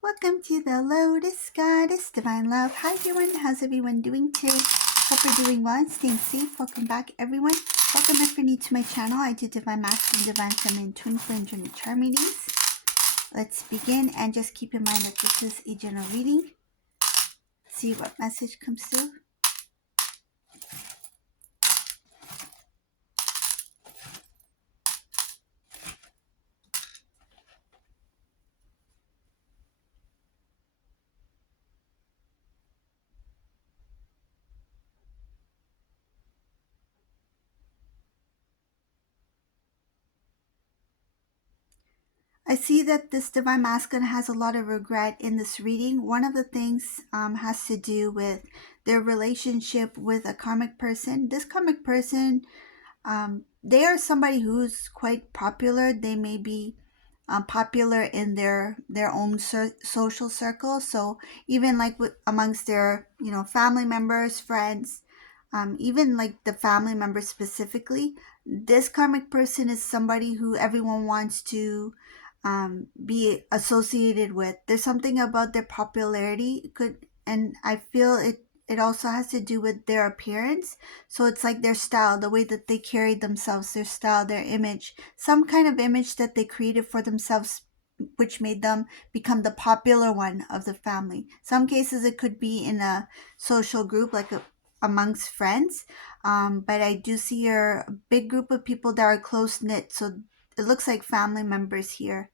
Welcome to the Lotus Goddess Divine Love. Hi everyone, how's everyone doing today? Hope you're doing well and staying safe. Welcome back everyone. Welcome if you're new to my channel. I do Divine Masculine, Divine Feminine, Twin Flame Journey Charm readings. Let's begin and just keep in mind that this is a general reading. See what message comes through. I see that this Divine Masculine has a lot of regret in this reading. One of the things has to do with their relationship with a karmic person. This karmic person, they are somebody who's quite popular. They may be popular in their own social circle. So even like amongst their family members, friends, even like the family members specifically, this karmic person is somebody who everyone wants to be associated with. There's something about their popularity and I feel it also has to do with their appearance. So it's like their style, the way that they carry themselves, their style, their image, some kind of image that they created for themselves, which made them become the popular one of the family. Some cases it could be in a social group, like amongst friends. But I do see here a big group of people that are close knit. So it looks like family members here.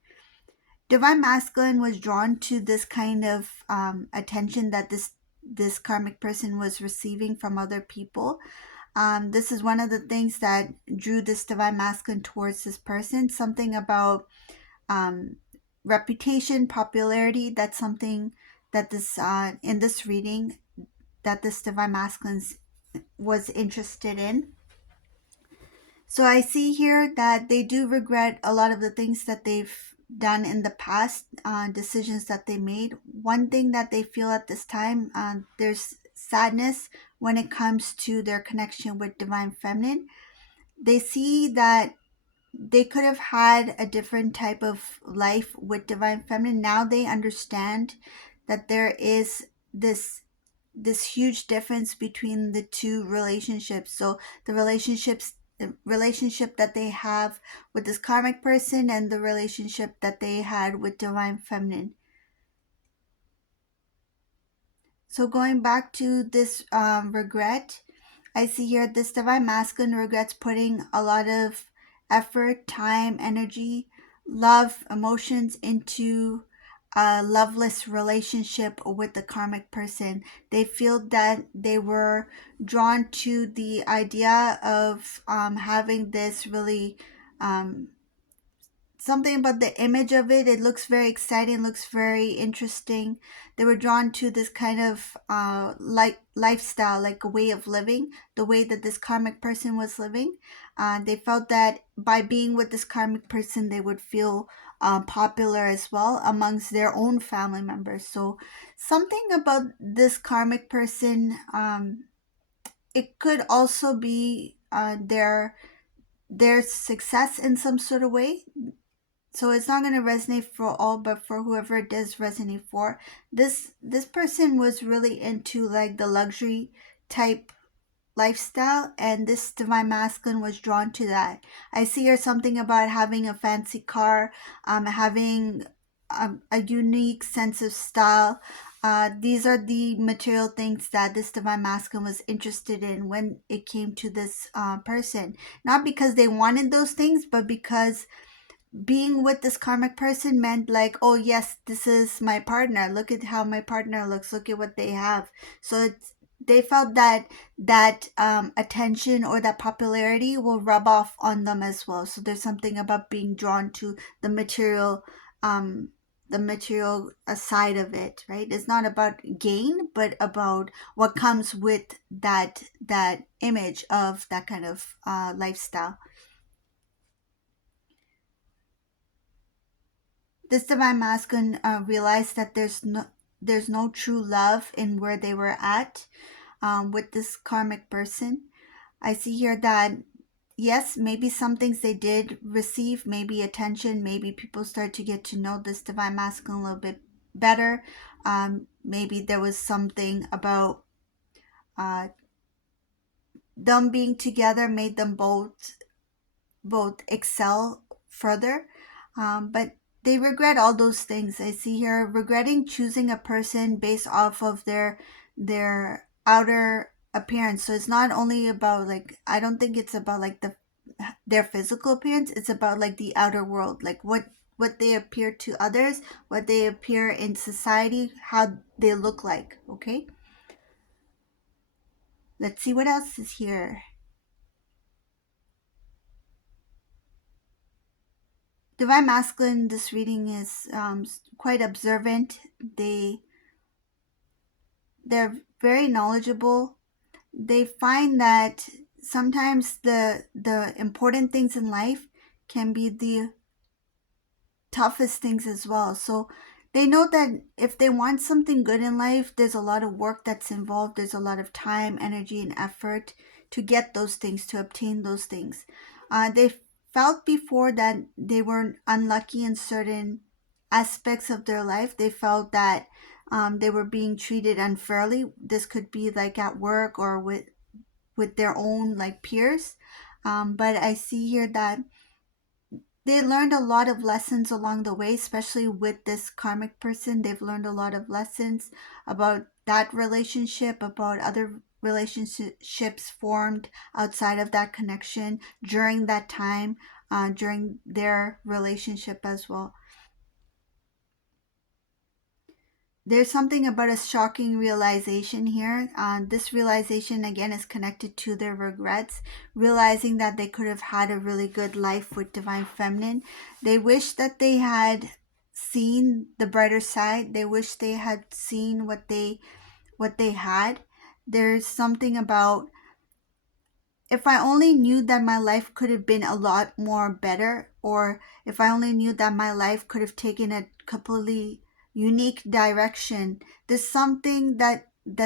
Divine Masculine was drawn to this kind of attention that this karmic person was receiving from other people. This is one of the things that drew this Divine Masculine towards this person. Something about reputation, popularity. That's something that this in this reading that this Divine Masculine was interested in. So I see here that they do regret a lot of the things that they've done in the past, decisions that they made. One thing that they feel at this time, there's sadness when it comes to their connection with Divine Feminine. They see that they could have had a different type of life with Divine Feminine. Now they understand that there is this huge difference between the two relationships. So the relationship that they have with this karmic person and the relationship that they had with Divine Feminine. So going back to this regret, I see here this Divine Masculine regrets putting a lot of effort, time, energy, love, emotions into a loveless relationship with the karmic person. They feel that they were drawn to the idea of having this really something about the image of it. It looks very exciting, looks very interesting. They were drawn to this kind of like lifestyle, like a way of living, the way that this karmic person was living. They felt that by being with this karmic person, they would feel popular as well amongst their own family members. So something about this karmic person, it could also be their success in some sort of way. So it's not going to resonate for all, but for whoever it does resonate for, this person was really into like the luxury type lifestyle, and this Divine Masculine was drawn to that. I see here something about having a fancy car, having a unique sense of style. These are the material things that this Divine Masculine was interested in when it came to this person. Not because they wanted those things, but because being with this karmic person meant like, oh yes, this is my partner, look at how my partner looks, look at what they have. So they felt that attention or that popularity will rub off on them as well. So there's something about being drawn to the material, side of it, right? It's not about gain, but about what comes with that image of that kind of lifestyle. This Divine Masculine realized that there's no true love in where they were at with this karmic person. I see here that yes, maybe some things they did receive, maybe attention, maybe people start to get to know this Divine Masculine a little bit better. Maybe there was something about uh, them being together made them both excel further. But they regret all those things. I see here regretting choosing a person based off of their outer appearance. So it's not only about like, I don't think it's about like their physical appearance. It's about like the outer world, like what they appear to others, what they appear in society, how they look like. Okay, let's see what else is here. Divine masculine, this reading is quite observant. They're very knowledgeable. They find that sometimes the important things in life can be the toughest things as well. So they know that if they want something good in life, there's a lot of work that's involved. There's a lot of time, energy, and effort to get those things, to obtain those things. They felt before that they were unlucky in certain aspects of their life. They felt that they were being treated unfairly. This could be like at work or with their own like peers. But I see here that they learned a lot of lessons along the way, especially with this karmic person. They've learned a lot of lessons about that relationship, about other relationships formed outside of that connection during that time, during their relationship as well. There's something about a shocking realization here. This realization, again, is connected to their regrets, realizing that they could have had a really good life with Divine Feminine. They wish that they had seen the brighter side. They wish they had seen what they had. There's something about, if I only knew that my life could have been a lot more better, or if I only knew that my life could have taken a completely unique direction, there's something that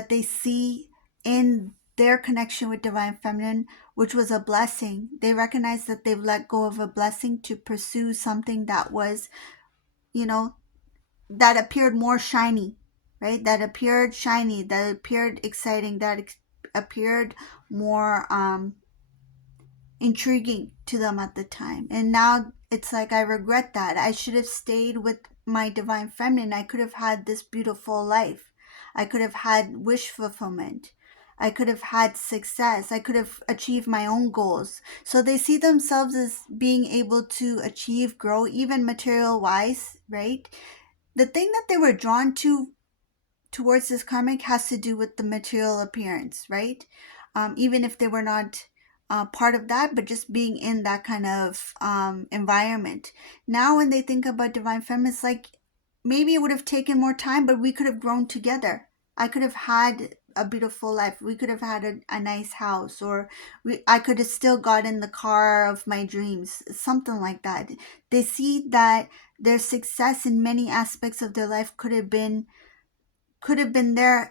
they see in their connection with Divine Feminine, which was a blessing. They recognize that they've let go of a blessing to pursue something that was, you know, that appeared more shiny, right? That appeared shiny, that appeared exciting, that appeared more intriguing to them at the time. And now it's like, I regret that. I should have stayed with my Divine Feminine. I could have had this beautiful life. I could have had wish fulfillment. I could have had success. I could have achieved my own goals. So they see themselves as being able to achieve, grow, even material wise, right? The thing that they were drawn to towards this karmic has to do with the material appearance, right? Even if they were not part of that, but just being in that kind of environment. Now, when they think about Divine Feminine, it's like maybe it would have taken more time, but we could have grown together. I could have had a beautiful life. We could have had a nice house, or I could have still gotten the car of my dreams, something like that. They see that their success in many aspects of their life could have been there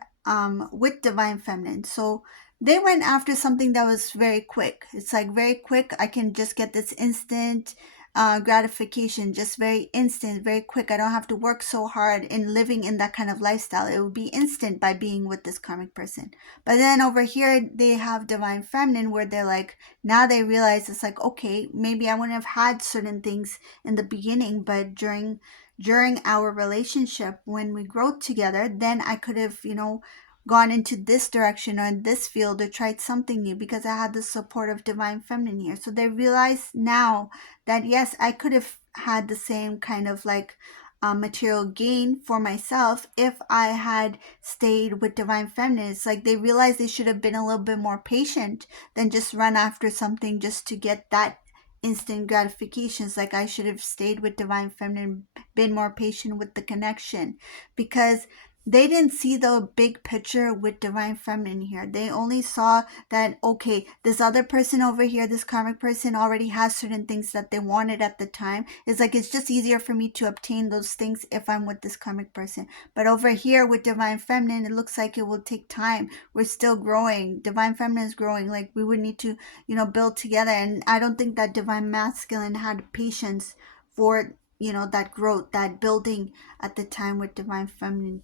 with Divine Feminine. So they went after something that was very quick. It's like very quick. I can just get this instant gratification, just very instant, very quick. I don't have to work so hard in living in that kind of lifestyle. It will be instant by being with this karmic person. But then over here, they have Divine Feminine where they're like, now they realize it's like, okay, maybe I wouldn't have had certain things in the beginning, but during our relationship, when we grow together, then I could have, gone into this direction or in this field or tried something new because I had the support of Divine Feminine here. So they realize now that yes, I could have had the same kind of like material gain for myself if I had stayed with Divine Feminine. It's like they realize they should have been a little bit more patient than just run after something just to get that instant gratifications. Like I should have stayed with Divine Feminine, been more patient with the connection, because they didn't see the big picture with Divine Feminine here. They only saw that, okay, this other person over here, this karmic person already has certain things that they wanted at the time. It's like, it's just easier for me to obtain those things if I'm with this karmic person. But over here with Divine Feminine, it looks like it will take time. We're still growing. Divine Feminine is growing. Like we would need to, build together. And I don't think that Divine Masculine had patience for that growth, that building at the time with divine feminine.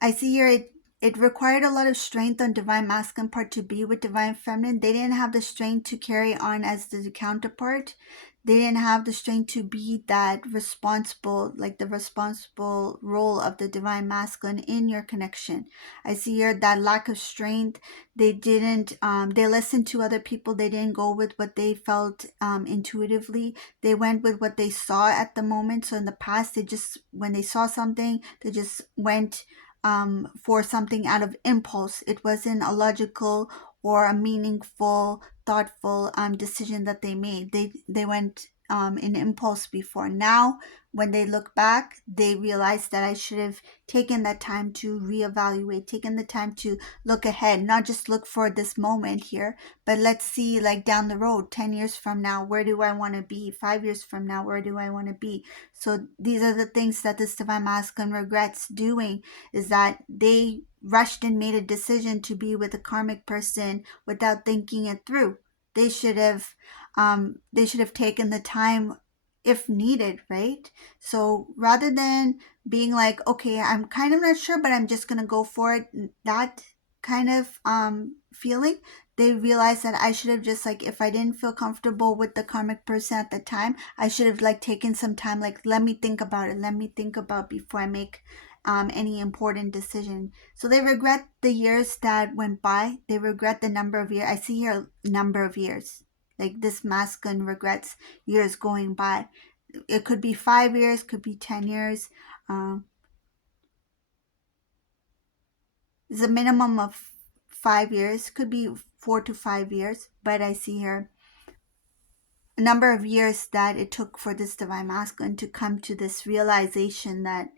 I see here it required a lot of strength on divine masculine part to be with divine feminine. They didn't have the strength to carry on as the counterpart. They didn't have the strength to be that responsible, like the responsible role of the divine masculine in your connection. I see here that lack of strength. They didn't, they listened to other people. They didn't go with what they felt intuitively. They went with what they saw at the moment. So in the past, when they saw something, they just went for something out of impulse. It wasn't a logical or a meaningful, thoughtful decision that they made. They went in impulse before. Now, when they look back, they realize that I should have taken that time to reevaluate, taken the time to look ahead, not just look for this moment here, but let's see, like down the road, 10 years from now, where do I want to be? 5 years from now, where do I want to be? So these are the things that this divine masculine regrets doing, is that they rushed and made a decision to be with a karmic person without thinking it through. They should have taken the time if needed, right? So rather than being like, okay, I'm kind of not sure, but I'm just gonna go for it, that kind of feeling, they realized that I should have just, like, if I didn't feel comfortable with the karmic person at the time, I should have like taken some time, like, let me think about it, let me think about before I make any important decision. So they regret the years that went by. They regret the number of years. I see here number of years. Like this masculine regrets years going by. It could be 5 years, could be 10 years. Um, it's a minimum of 5 years, could be 4 to 5 years. But I see here a number of years that it took for this divine masculine to come to this realization that,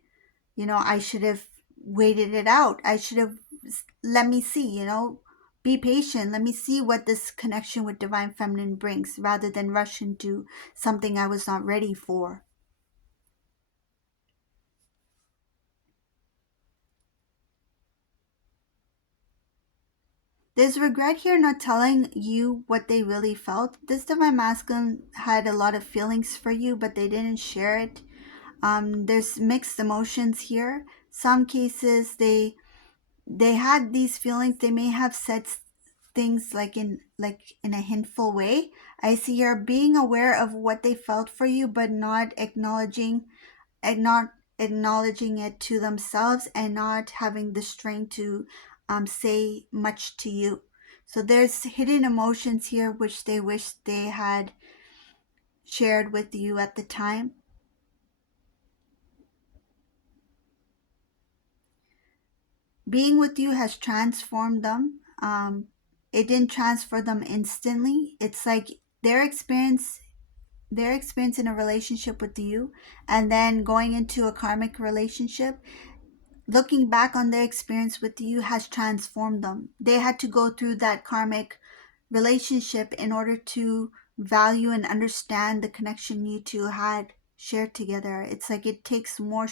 I should have waited it out. I should have let me see, be patient. Let me see what this connection with divine feminine brings rather than rush into something I was not ready for. There's regret here not telling you what they really felt. This divine masculine had a lot of feelings for you, but they didn't share it. There's mixed emotions here. Some cases they had these feelings. They may have said things like in a hintful way. I see her being aware of what they felt for you, but not acknowledging it to themselves, and not having the strength to say much to you. So there's hidden emotions here which they wish they had shared with you at the time. Being with you has transformed them. It didn't transfer them instantly. It's like their experience their experience in a relationship with you, and then going into a karmic relationship, looking back on their experience with you has transformed them. They had to go through that karmic relationship in order to value and understand the connection you two had shared together. It's like it takes more,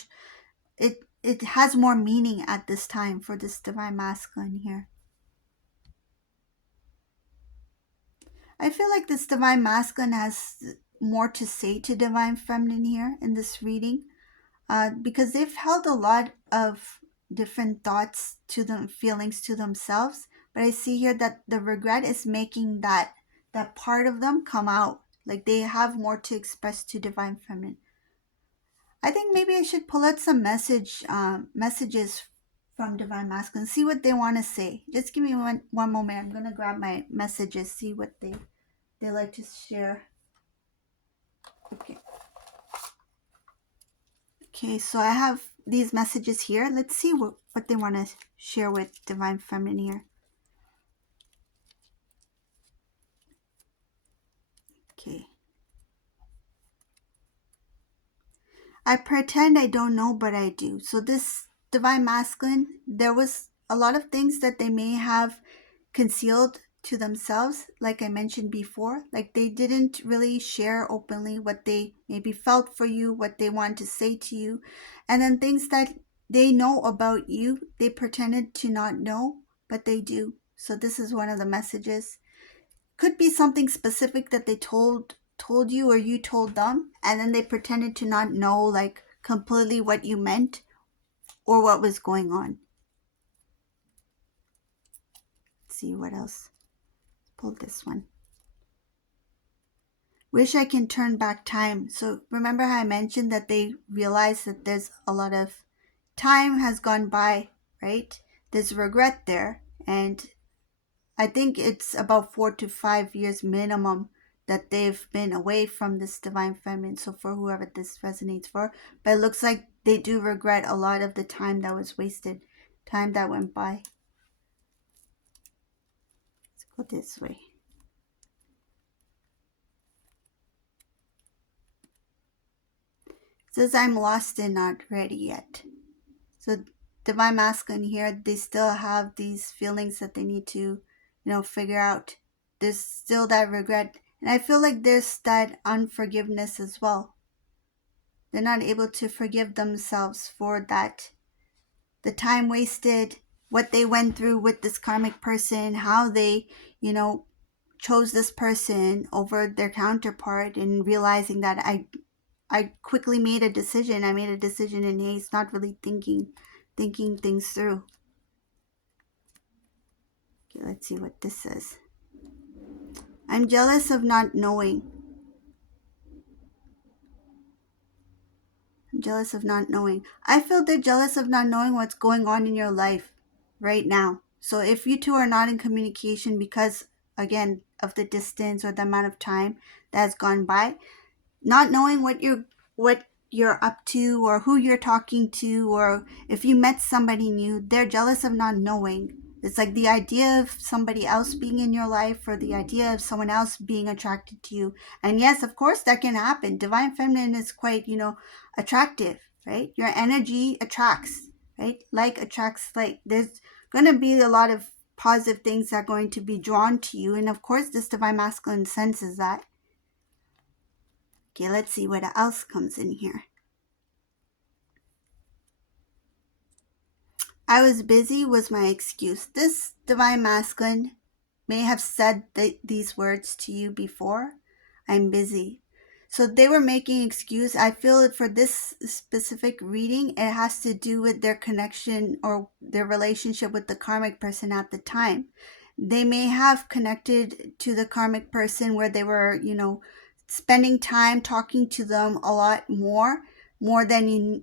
it has more meaning at this time for this divine masculine here. I feel like this divine masculine has more to say to divine feminine here in this reading, because they've held a lot of different thoughts to them, feelings to themselves. But I see here that the regret is making that part of them come out. Like they have more to express to divine feminine. I think maybe I should pull out some messages from divine masculine, see what they want to say. Just give me one moment. I'm gonna grab my messages, see what they like to share. Okay. Okay, so I have these messages here. Let's see what they want to share with divine feminine here. Okay. I pretend I don't know, but I do. So this divine masculine, there was a lot of things that they may have concealed to themselves, like I mentioned before. Like they didn't really share openly what they maybe felt for you, what they wanted to say to you. And then things that they know about you, they pretended to not know, but they do. So this is one of the messages. Could be something specific that they told you or you told them, and then they pretended to not know like completely what you meant or what was going on. Let's see what else. Pull this one. Wish I can turn back time. So remember how I mentioned that they realized that there's a lot of time has gone by, right? There's regret there. And I think it's about 4 to 5 years minimum that they've been away from this divine feminine. So for whoever this resonates for, but it looks like they do regret a lot of the time that was wasted, time that went by. Let's go this way. It says I'm lost and not ready yet. So divine masculine here, they still have these feelings that they need to, figure out. There's still that regret. And I feel like there's that unforgiveness as well. They're not able to forgive themselves for that. The time wasted, what they went through with this karmic person, how they, chose this person over their counterpart, and realizing that I quickly made a decision. I made a decision in haste, not really thinking things through. Okay, let's see what this says. I'm jealous of not knowing. I'm jealous of not knowing. I feel they're jealous of not knowing what's going on in your life right now. So if you two are not in communication because, again, of the distance or the amount of time that has gone by, not knowing what you're up to or who you're talking to, or if you met somebody new, they're jealous of not knowing. It's like the idea of somebody else being in your life, or the idea of someone else being attracted to you. And yes, of course, that can happen. Divine feminine is quite, attractive, right? Your energy attracts, right? Like attracts like. There's going to be a lot of positive things that are going to be drawn to you. And of course, this divine masculine senses that. Okay, let's see what else comes in here. I was busy was my excuse. This divine masculine may have said these words to you before. I'm busy. So they were making excuse. I feel for this specific reading, it has to do with their connection or their relationship with the karmic person at the time. They may have connected to the karmic person where they were, spending time talking to them a lot more than you,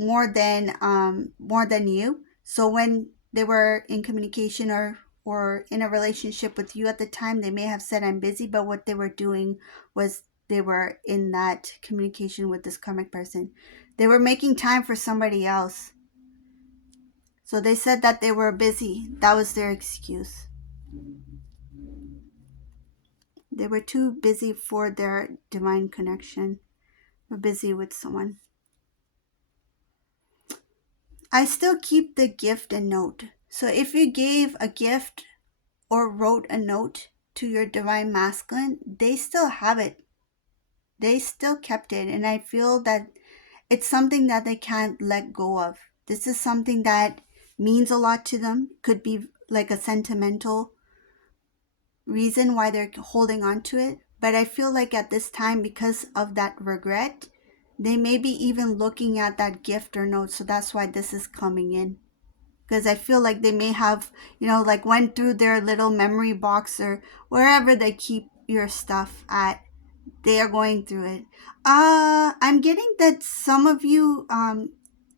more than you. So when they were in communication or in a relationship with you at the time, they may have said I'm busy, but what they were doing was they were in that communication with this karmic person. They were making time for somebody else. So they said that they were busy. That was their excuse. They were too busy for their divine connection. We're busy with someone. I still keep the gift and note. So if you gave a gift or wrote a note to your divine masculine, they still have it. They still kept it. And I feel that it's something that they can't let go of. This is something that means a lot to them. Could be like a sentimental reason why they're holding on to it. But I feel like at this time, because of that regret, they may be even looking at that gift or note. So that's why this is coming in. Because I feel like they may have, like went through their little memory box or wherever they keep your stuff at. They are going through it. I'm getting that some of you,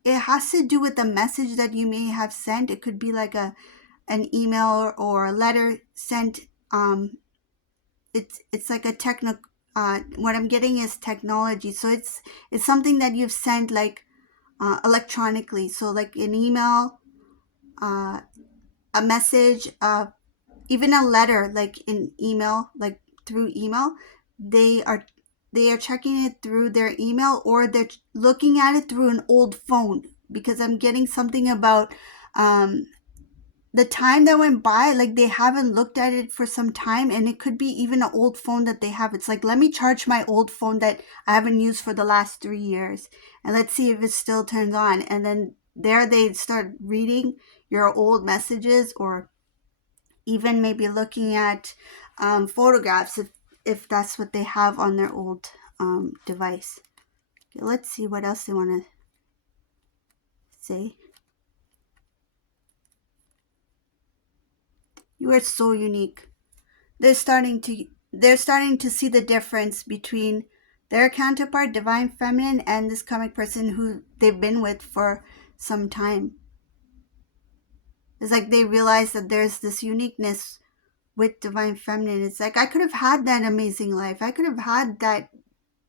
it has to do with the message that you may have sent. It could be like an email or a letter sent. It's like a technical. What I'm getting is technology. So it's something that you've sent like electronically. So like an email, a message, even a letter, like in email, like through email. They are checking it through their email, or they're looking at it through an old phone, because I'm getting something about the time that went by, like they haven't looked at it for some time, and it could be even an old phone that they have. It's like, let me charge my old phone that I haven't used for the last 3 years, and let's see if it still turns on. And then there they start reading your old messages, or even maybe looking at photographs. if that's what they have on their old device. Okay, let's see what else they want to say. You are so unique. They're starting to see the difference between their counterpart, divine feminine, and this karmic person who they've been with for some time. It's like they realize that there's this uniqueness with divine feminine. It's like I could have had that amazing life. I could have had that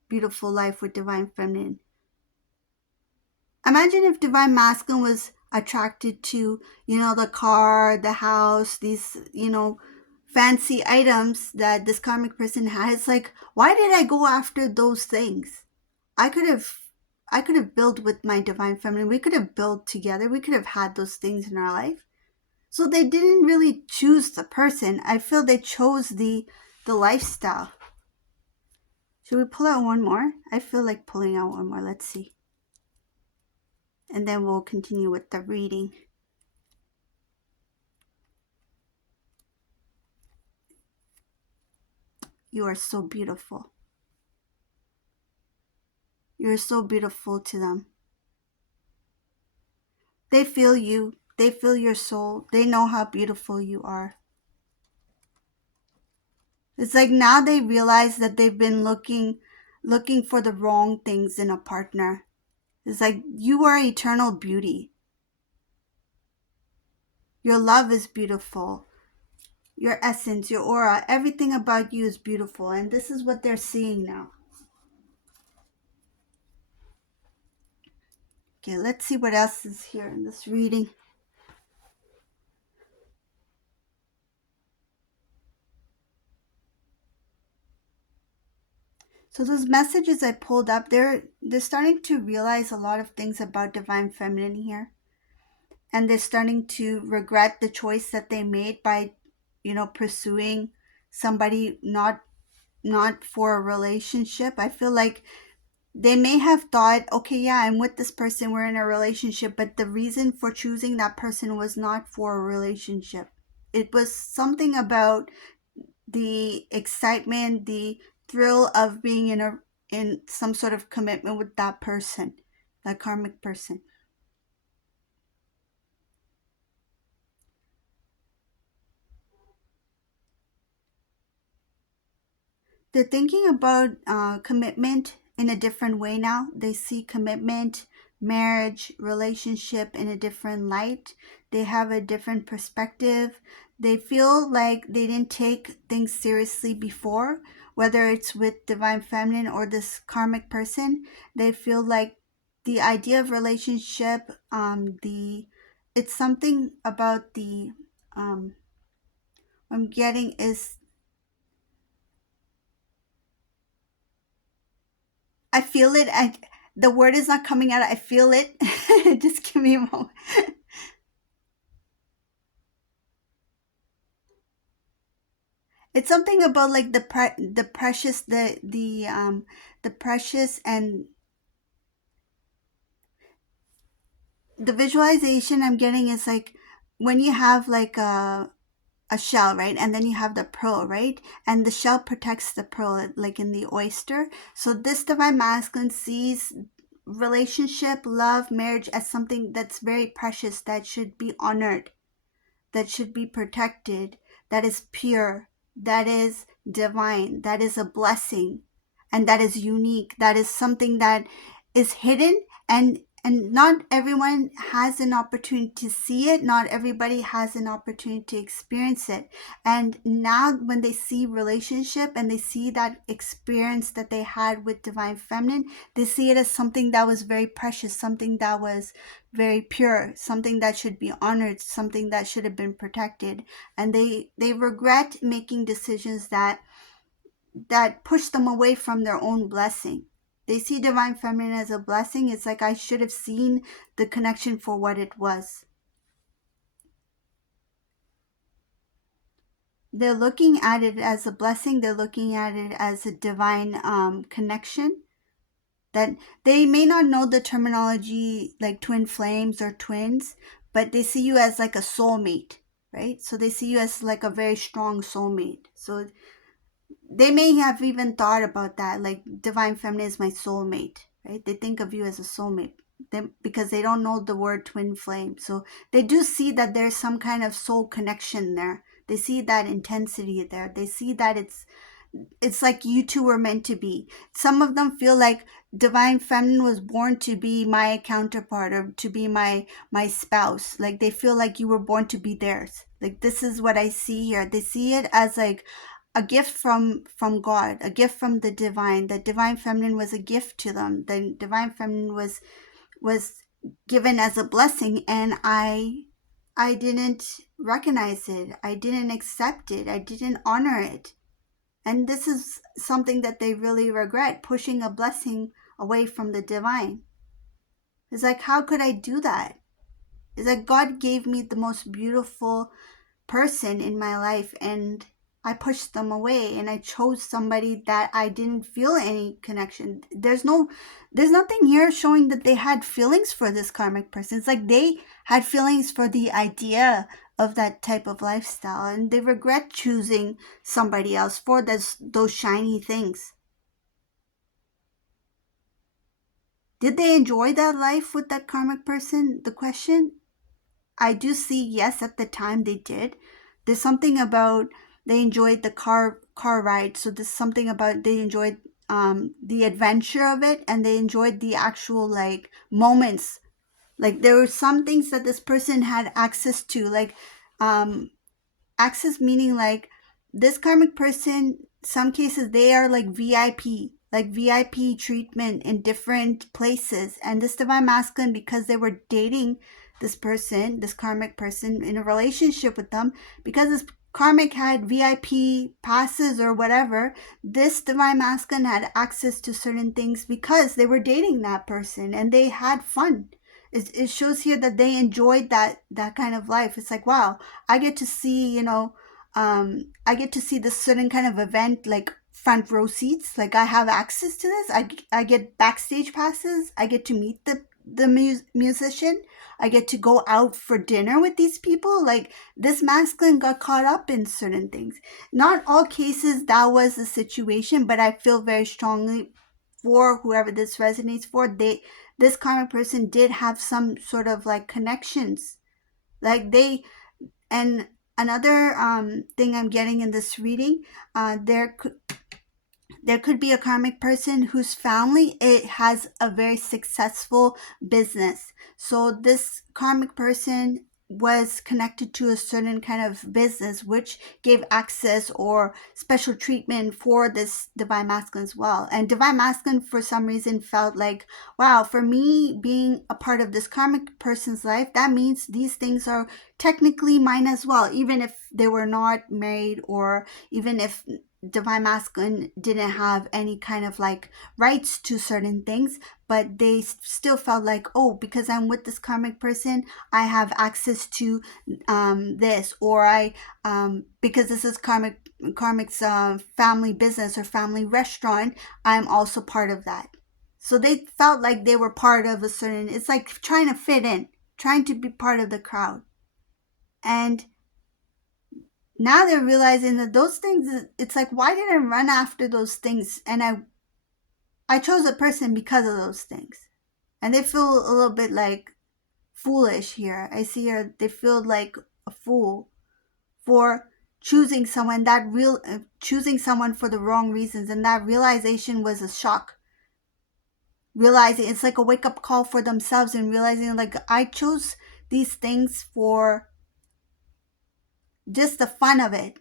beautiful life with divine feminine. Imagine if divine masculine was attracted to, the car, the house, these, fancy items that this karmic person has. It's like, why did I go after those things? I could have I could have built with my divine feminine. We could have built together. We could have had those things in our life. So they didn't really choose the person. I feel they chose the lifestyle. Should we pull out one more? I feel like pulling out one more. Let's see. And then we'll continue with the reading. You are so beautiful. You are so beautiful to them. They feel you. They feel your soul. They know how beautiful you are. It's like now they realize that they've been looking for the wrong things in a partner. It's like you are eternal beauty. Your love is beautiful. Your essence, your aura, everything about you is beautiful. And this is what they're seeing now. Okay, let's see what else is here in this reading. So those messages I pulled up, they're starting to realize a lot of things about divine feminine here. And they're starting to regret the choice that they made by, pursuing somebody not for a relationship. I feel like they may have thought, okay, yeah, I'm with this person, we're in a relationship, but the reason for choosing that person was not for a relationship. It was something about the excitement, the thrill of being in some sort of commitment with that person, that karmic person. They're thinking about commitment in a different way now. They see commitment, marriage, relationship in a different light. They have a different perspective. They feel like they didn't take things seriously before, whether it's with divine feminine or this karmic person. They feel like the idea of relationship, it's something about the I'm getting is I feel it. The word is not coming out. I feel it. Just give me a moment. It's something about like the precious the precious and the visualization I'm getting is like when you have like a shell, right? And then you have the pearl, right? And the shell protects the pearl, like in the oyster. So this divine masculine sees relationship, love, marriage as something that's very precious that should be honored, that should be protected, that is pure, that is divine, that is a blessing, and that is unique, that is something that is hidden and not everyone has an opportunity to see it, not everybody has an opportunity to experience it. And now when they see relationship and they see that experience that they had with divine feminine, they see it as something that was very precious, something that was very pure, something that should be honored, something that should have been protected. And they regret making decisions that push them away from their own blessing. They see divine feminine as a blessing. It's like I should have seen the connection for what it was. They're looking at it as a blessing. They're looking at it as a divine connection. That they may not know the terminology like twin flames or twins, but they see you as like a soulmate, right? So they see you as like a very strong soulmate. So they may have even thought about that, like divine feminine is my soulmate, right? They think of you as a soulmate, because they don't know the word twin flame. So they do see that there's some kind of soul connection there. They see that intensity there. They see that it's like you two were meant to be. Some of them feel like divine feminine was born to be my counterpart, or to be my spouse. Like they feel like you were born to be theirs. Like this is what I see here. They see it as like a gift from God, a gift from the divine. The divine feminine was a gift to them. The divine feminine was given as a blessing, and I didn't recognize it. I didn't accept it. I didn't honor it. And this is something that they really regret, pushing a blessing away from the divine. It's like, how could I do that? It's like God gave me the most beautiful person in my life, and I pushed them away, and I chose somebody that I didn't feel any connection. There's nothing here showing that they had feelings for this karmic person. It's like they had feelings for the idea of that type of lifestyle, and they regret choosing somebody else for those shiny things. Did they enjoy that life with that karmic person? The question, I do see, yes, at the time they did. There's something about they enjoyed the car ride. So there's something about they enjoyed the adventure of it, and they enjoyed the actual like moments. Like there were some things that this person had access to, like um, access meaning like this karmic person, some cases they are like vip treatment in different places. And this divine masculine, because they were dating this person, this karmic person, in a relationship with them, because this karmic had vip passes or whatever, this divine masculine had access to certain things because they were dating that person and they had fun. It shows here that they enjoyed that kind of life. It's like, wow, I get to see, I get to see this certain kind of event, like front row seats. Like I have access to this. I get backstage passes. I get to meet the musician. I get to go out for dinner with these people. Like this masculine got caught up in certain things. Not all cases that was the situation, but I feel very strongly for whoever this resonates for. This karmic person did have some sort of like connections. Like they, and another thing I'm getting in this reading, there could be a karmic person whose family, it has a very successful business. So this karmic person was connected to a certain kind of business which gave access or special treatment for this divine masculine as well. And divine masculine for some reason felt like, wow, for me being a part of this karmic person's life, that means these things are technically mine as well, even if they were not married, or even if divine masculine didn't have any kind of like rights to certain things, but they still felt like, oh, because I'm with this karmic person, I have access to this, or I because this is karmic's family business or family restaurant, I'm also part of that. So they felt like they were part of a certain, it's like trying to fit in, trying to be part of the crowd. And now they're realizing that those things, it's like, why did I run after those things? And I chose a person because of those things. And they feel a little bit like foolish here. I see her, they feel like a fool for choosing someone choosing someone for the wrong reasons. And that realization was a shock. Realizing it's like a wake up call for themselves, and realizing like I chose these things for just the fun of it.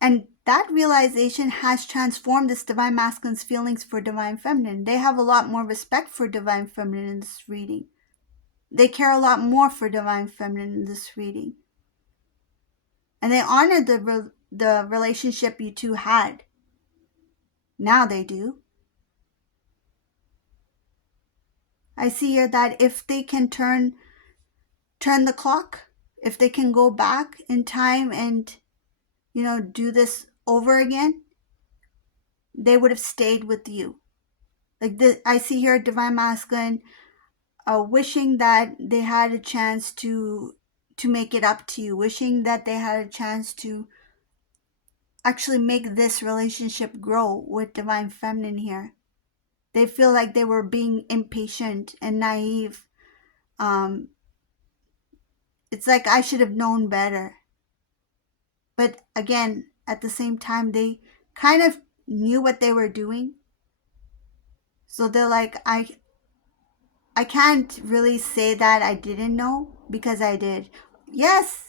And that realization has transformed this divine masculine's feelings for divine feminine. They have a lot more respect for divine feminine in this reading. They care a lot more for divine feminine in this reading. And they honor the relationship you two had. Now they do. I see here that if they can turn the clock, if they can go back in time and, do this over again, they would have stayed with you. Like this, I see here divine masculine wishing that they had a chance to make it up to you, wishing that they had a chance to actually make this relationship grow with Divine Feminine here. They feel like they were being impatient and naive. Um, it's like I should have known better. But again, at the same time, they kind of knew what they were doing. So they're like, I can't really say that I didn't know because I did. Yes.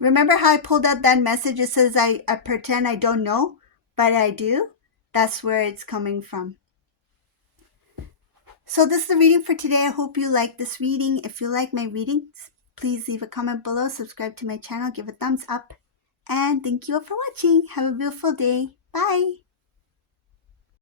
Remember how I pulled out that message? It says I pretend I don't know, but I do. That's where it's coming from. So this is the reading for today. I hope you like this reading. If you like my readings, please leave a comment below, subscribe to my channel, give a thumbs up, and thank you all for watching. Have a beautiful day. Bye.